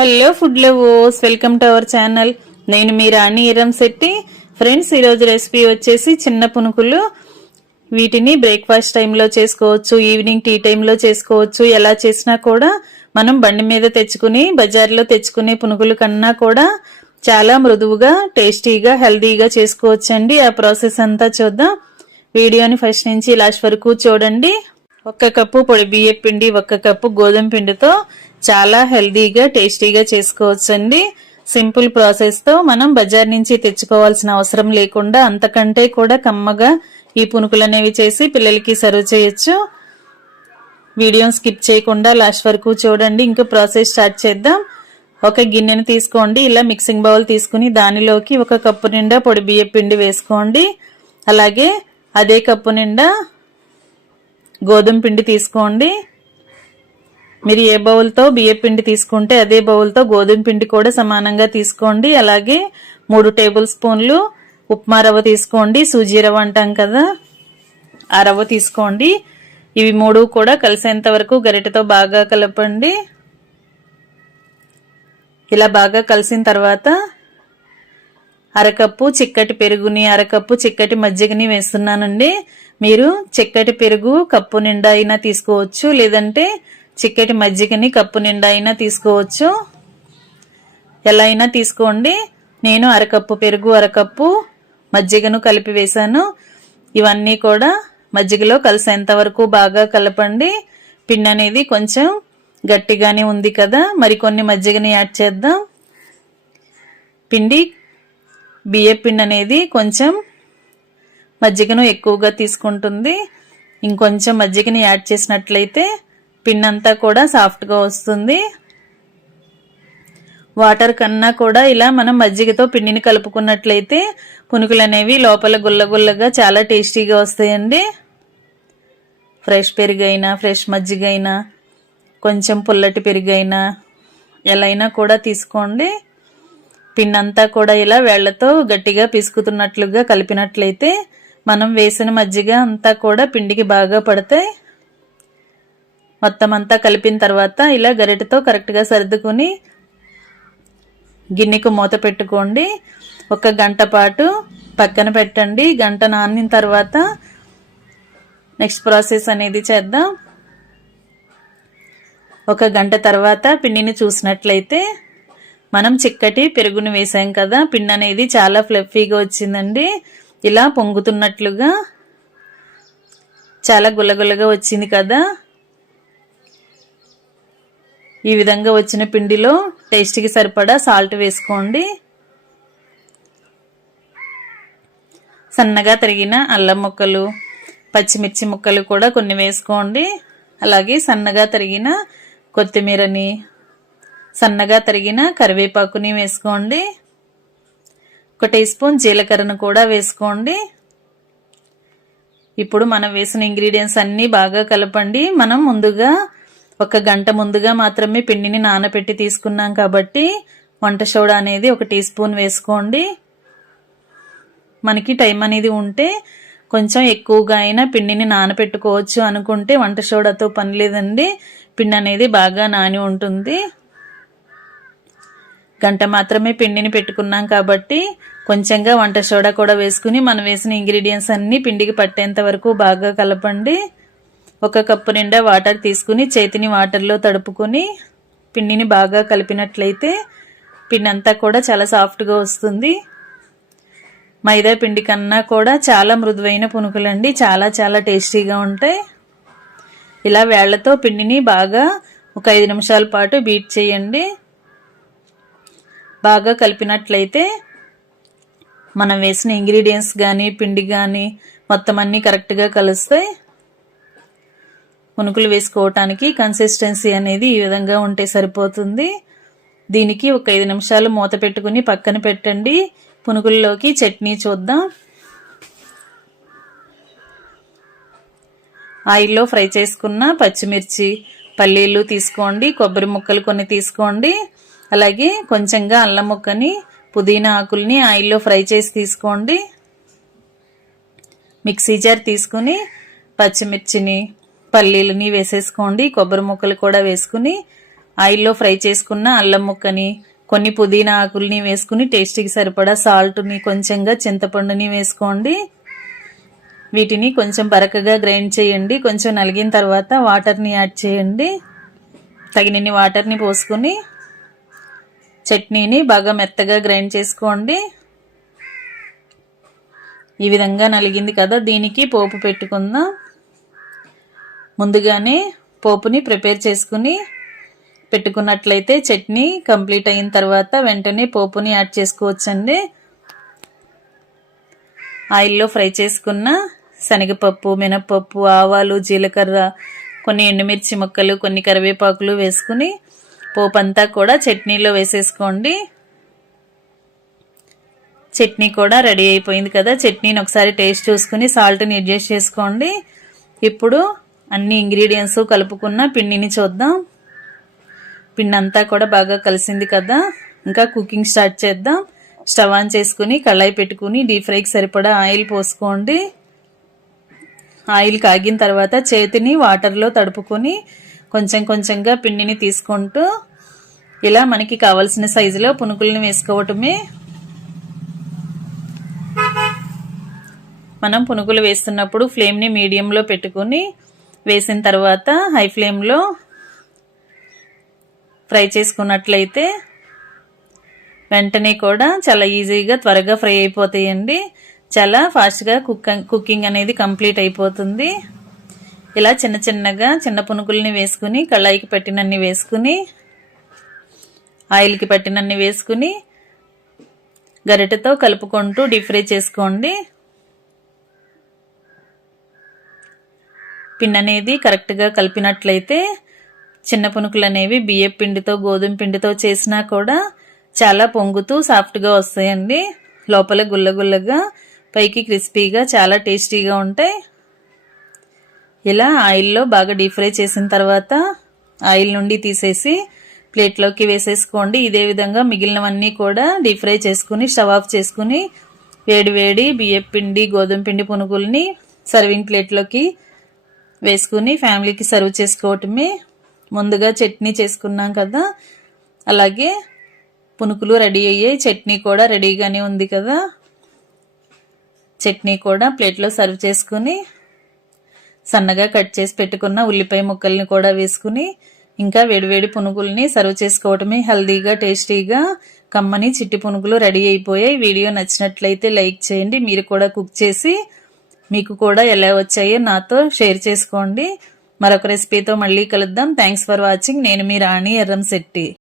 Hello food lovers, welcome to our channel. నేను మీ రాణి ఇరంశెట్టి. Friends, ఈరోజు recipe వచ్చేసి చిన్న పునుకులు. వీటిని బ్రేక్ఫాస్ట్ టైంలో చేసుకోవచ్చు, ఈవినింగ్ టీ టైంలో చేసుకోవచ్చు. ఎలా చేసినా కూడా మనం బండి మీద తెచ్చుకుని బజార్లో తెచ్చుకునే పునుకుల కన్నా కూడా చాలా మృదువుగా, టేస్టీగా, హెల్దీగా చేసుకోవచ్చండి. ఆ ప్రాసెస్ అంతా చూద్దాం. వీడియోని ఫస్ట్ నుంచి లాస్ట్ వరకు చూడండి. 1 కప్పు పొడి బియ్యం పిండి, 1 కప్పు గోధుమ పిండితో చాలా హెల్దీగా, టేస్టీగా చేసుకోవచ్చండి. సింపుల్ ప్రాసెస్ తో మనం బజార్ నుంచి తెచ్చుకోవాల్సిన అవసరం లేకుండా అంతకంటే కూడా కమ్మగా ఈ పునుకులు అనేవి చేసి పిల్లలకి సర్వ్ చేయొచ్చు. వీడియోని స్కిప్ చేయకుండా లాస్ట్ వరకు చూడండి. ఇంకా ప్రాసెస్ స్టార్ట్ చేద్దాం. ఒక గిన్నెని తీసుకోండి. ఇలా మిక్సింగ్ బౌల్ తీసుకుని దానిలోకి 1 కప్పు నిండా పొడి బియ్యం పిండి వేసుకోండి. అలాగే అదే కప్పు నిండా గోధుమ పిండి తీసుకోండి. మీరు ఏ బౌల్తో బియ్యం పిండి తీసుకుంటే అదే బౌల్తో గోధుమ పిండి కూడా సమానంగా తీసుకోండి. అలాగే 3 టేబుల్ స్పూన్లు ఉప్మా రవ్వ తీసుకోండి. సూజీ రవ్వ అంటాం కదా, ఆ రవ్వ తీసుకోండి. ఇవి 3 కూడా కలిసేంత వరకు గరిటెతో బాగా కలపండి. ఇలా బాగా కలిసిన తర్వాత 1/2 కప్పు చిక్కటి పెరుగుని, 1/2 కప్పు చిక్కటి మజ్జిగని వేస్తున్నానండి. మీరు చిక్కటి పెరుగు కప్పు నిండా అయినా తీసుకోవచ్చు, లేదంటే చిక్కటి మజ్జిగని కప్పు నిండా అయినా తీసుకోవచ్చు. ఎలా అయినా తీసుకోండి. నేను 1/2 కప్పు పెరుగు, 1/2 కప్పు మజ్జిగను కలిపి వేసాను. ఇవన్నీ కూడా మజ్జిగలో కలిసేంత వరకు బాగా కలపండి. పిండి అనేది కొంచెం గట్టిగానే ఉంది కదా, మరికొన్ని మజ్జిగని యాడ్ చేద్దాం. బియ్యం పిండి అనేది కొంచెం మజ్జిగను ఎక్కువగా తీసుకుంటుంది. ఇంకొంచెం మజ్జిగని యాడ్ చేసినట్లయితే పిండి అంతా కూడా సాఫ్ట్గా వస్తుంది. వాటర్ కన్నా కూడా ఇలా మనం మజ్జిగతో పిండిని కలుపుకున్నట్లయితే పునుకులు అనేవి లోపల గుల్లగుల్లగా చాలా టేస్టీగా వస్తాయండి. ఫ్రెష్ పెరుగైనా, ఫ్రెష్ మజ్జిగైనా, కొంచెం పుల్లటి పెరుగైనా ఎలా అయినా కూడా తీసుకోండి. పిండి అంతా కూడా ఇలా వేళ్లతో గట్టిగా పిసుకుతున్నట్లుగా కలిపినట్లయితే మనం వేసిన మజ్జిగ అంతా కూడా పిండికి బాగా పడతాయి. మొత్తం అంతా కలిపిన తర్వాత ఇలా గరిటెతో కరెక్ట్గా సర్దుకుని గిన్నెకు మూత పెట్టుకోండి. 1 గంట పాటు పక్కన పెట్టండి. గంట నానిన తర్వాత నెక్స్ట్ ప్రాసెస్ అనేది చేద్దాం. 1 గంట తర్వాత పిండిని చూసినట్లయితే మనం చిక్కటి పెరుగుని వేసాం కదా, పిండి అనేది చాలా ఫ్లఫీగా వచ్చిందండి. ఇలా పొంగుతున్నట్లుగా చాలా గుల్లగుల్లగా వచ్చింది కదా. ఈ విధంగా వచ్చిన పిండిలో టేస్ట్కి సరిపడా సాల్ట్ వేసుకోండి. సన్నగా తరిగిన అల్లం ముక్కలు, పచ్చిమిర్చి ముక్కలు కూడా కొన్ని వేసుకోండి. అలాగే సన్నగా తరిగిన కొత్తిమీరని, సన్నగా తరిగిన కరివేపాకుని వేసుకోండి. 1 టీ స్పూన్ జీలకర్రను కూడా వేసుకోండి. ఇప్పుడు మనం వేసిన ఇంగ్రీడియంట్స్ అన్నీ బాగా కలపండి. మనం ముందుగా 1 గంట ముందుగా మాత్రమే పిండిని నానబెట్టి తీసుకున్నాం కాబట్టి వంట సోడా అనేది 1 టీ స్పూన్ వేసుకోండి. మనకి టైం అనేది ఉంటే కొంచెం ఎక్కువగా అయినా పిండిని నానబెట్టుకోవచ్చు. అనుకుంటే వంట సోడాతో పని లేదండి, పిండి అనేది బాగా నాని ఉంటుంది. గంట మాత్రమే పిండిని పెట్టుకున్నాం కాబట్టి కొంచెంగా వంట సోడా కూడా వేసుకుని మనం వేసిన ఇంగ్రీడియంట్స్ అన్నీ పిండికి పట్టేంత వరకు బాగా కలపండి. 1 కప్పు నిండా వాటర్ తీసుకుని చేతిని వాటర్లో తడుపుకొని పిండిని బాగా కలిపినట్లయితే పిండి అంతా కూడా చాలా సాఫ్ట్గా వస్తుంది. మైదా పిండి కన్నా కూడా చాలా మృదువైన పునుకులండి, చాలా చాలా టేస్టీగా ఉంటాయి. ఇలా వేళ్లతో పిండిని బాగా 5 నిమిషాల పాటు బీట్ చేయండి. బాగా కలిపినట్లయితే మనం వేసిన ఇంగ్రీడియంట్స్ కానీ పిండి కానీ మొత్తం అన్నీ కరెక్ట్గా కలుస్తాయి. పునుకులు వేసుకోవటానికి కన్సిస్టెన్సీ అనేది ఈ విధంగా ఉంటే సరిపోతుంది. దీనికి 5 నిమిషాలు మూత పెట్టుకుని పక్కన పెట్టండి. పునుకుల్లోకి చట్నీ చూద్దాం. ఆయిల్లో ఫ్రై చేసుకున్న పచ్చిమిర్చి, పల్లీలు తీసుకోండి. కొబ్బరి ముక్కలు కొన్ని తీసుకోండి. అలాగే కొంచెంగా అల్లం ముక్కని, పుదీనా ఆకుల్ని ఆయిల్లో ఫ్రై చేసి తీసుకోండి. మిక్సీ జార్ తీసుకుని పచ్చిమిర్చిని, పల్లీలని వేసేసుకోండి. కొబ్బరి ముక్కలు కూడా వేసుకుని ఆయిల్లో ఫ్రై చేసుకున్న అల్లం ముక్కని, కొన్ని పుదీనా ఆకుల్ని వేసుకుని టేస్ట్కి సరిపడా సాల్ట్ని, కొంచెంగా చింతపండుని వేసుకోండి. వీటిని కొంచెం బరకగా గ్రైండ్ చేయండి. కొంచెం నలిగిన తర్వాత వాటర్ని యాడ్ చేయండి. తగినన్ని వాటర్ని పోసుకొని చట్నీని బాగా మెత్తగా గ్రైండ్ చేసుకోండి. ఈ విధంగా నలిగింది కదా, దీనికి పోపు పెట్టుకుందాం. ముందుగానే పోపుని ప్రిపేర్ చేసుకుని పెట్టుకున్నట్లయితే చట్నీ కంప్లీట్ అయిన తర్వాత వెంటనే పోపుని యాడ్ చేసుకోవచ్చండి. ఆయిల్లో ఫ్రై చేసుకున్న శనగపప్పు, మినపప్పు, ఆవాలు, జీలకర్ర, కొన్ని ఎండుమిర్చి ముక్కలు, కొన్ని కరివేపాకులు వేసుకుని పోపు అంతా కూడా చట్నీలో వేసేసుకోండి. చట్నీ కూడా రెడీ అయిపోయింది కదా. చట్నీని ఒకసారి టేస్ట్ చూసుకుని సాల్ట్ని అడ్జస్ట్ చేసుకోండి. ఇప్పుడు అన్ని ఇంగ్రీడియంట్స్ కలుపుకున్న పిండిని చూద్దాం. పిండి అంతా కూడా బాగా కలిసింది కదా. ఇంకా కుకింగ్ స్టార్ట్ చేద్దాం. స్టవ్ ఆన్ చేసుకుని కళాయి పెట్టుకుని డీప్ ఫ్రైకి సరిపడా ఆయిల్ పోసుకోండి. ఆయిల్ కాగిన తర్వాత చేతిని వాటర్లో తడుపుకొని కొంచెం కొంచెంగా పిండిని తీసుకుంటూ ఇలా మనకి కావాల్సిన సైజులో పునుకుల్ని వేసుకోవటమే. మనం పునుకులు వేస్తున్నప్పుడు ఫ్లేమ్ని మీడియంలో పెట్టుకుని వేసిన తర్వాత హై ఫ్లేమ్లో ఫ్రై చేసుకున్నట్లయితే వెంటనే కూడా చాలా ఈజీగా త్వరగా ఫ్రై అయిపోతాయండి. చాలా ఫాస్ట్గా కుకింగ్ అనేది కంప్లీట్ అయిపోతుంది. ఇలా చిన్న చిన్నగా చిన్న పునుకుల్ని వేసుకుని కళాయికి పట్టినన్ని వేసుకుని ఆయిల్కి పట్టినన్ని వేసుకుని గరిటెతో కలుపుకుంటూ డీప్ ఫ్రై చేసుకోండి. పిండి అనేది కరెక్ట్గా కలిపినట్లయితే చిన్న పునుకులు అనేవి బియ్యం పిండితో, గోధుమ పిండితో చేసినా కూడా చాలా పొంగుతూ సాఫ్ట్గా వస్తాయండి. లోపల గుల్లగుల్లగా, పైకి క్రిస్పీగా, చాలా టేస్టీగా ఉంటాయి. ఇలా ఆయిల్లో బాగా డీప్ ఫ్రై చేసిన తర్వాత ఆయిల్ నుండి తీసేసి ప్లేట్లోకి వేసేసుకోండి. ఇదే విధంగా మిగిలినవన్నీ కూడా డీప్ ఫ్రై చేసుకుని స్టవ్ ఆఫ్ చేసుకుని వేడి వేడి బియ్యం పిండి, గోధుమ పిండి పునుగుల్ని సర్వింగ్ ప్లేట్లోకి వేసుకుని ఫ్యామిలీకి సర్వ్ చేసుకోవటమే. ముందుగా చట్నీ చేసుకున్నాం కదా, అలాగే పునుకులు రెడీ అయ్యాయి. చట్నీ కూడా రెడీగానే ఉంది కదా. చట్నీ కూడా ప్లేట్లో సర్వ్ చేసుకుని సన్నగా కట్ చేసి పెట్టుకున్న ఉల్లిపాయ ముక్కల్ని కూడా వేసుకుని ఇంకా వేడివేడి పునుగుల్ని సర్వ్ చేసుకోవటమే. హెల్దీగా, టేస్టీగా కమ్మని చిట్టి పునుగులు రెడీ అయిపోయాయి. వీడియో నచ్చినట్లయితే లైక్ చేయండి. మీరు కూడా కుక్ చేసి మీకు కూడా ఎలా వచ్చాయో నాతో షేర్ చేసుకోండి. మరొక రెసిపీతో మళ్ళీ కలుద్దాం. Thanks for watching. నేను మీ రాణి ఎర్రంశెట్టి.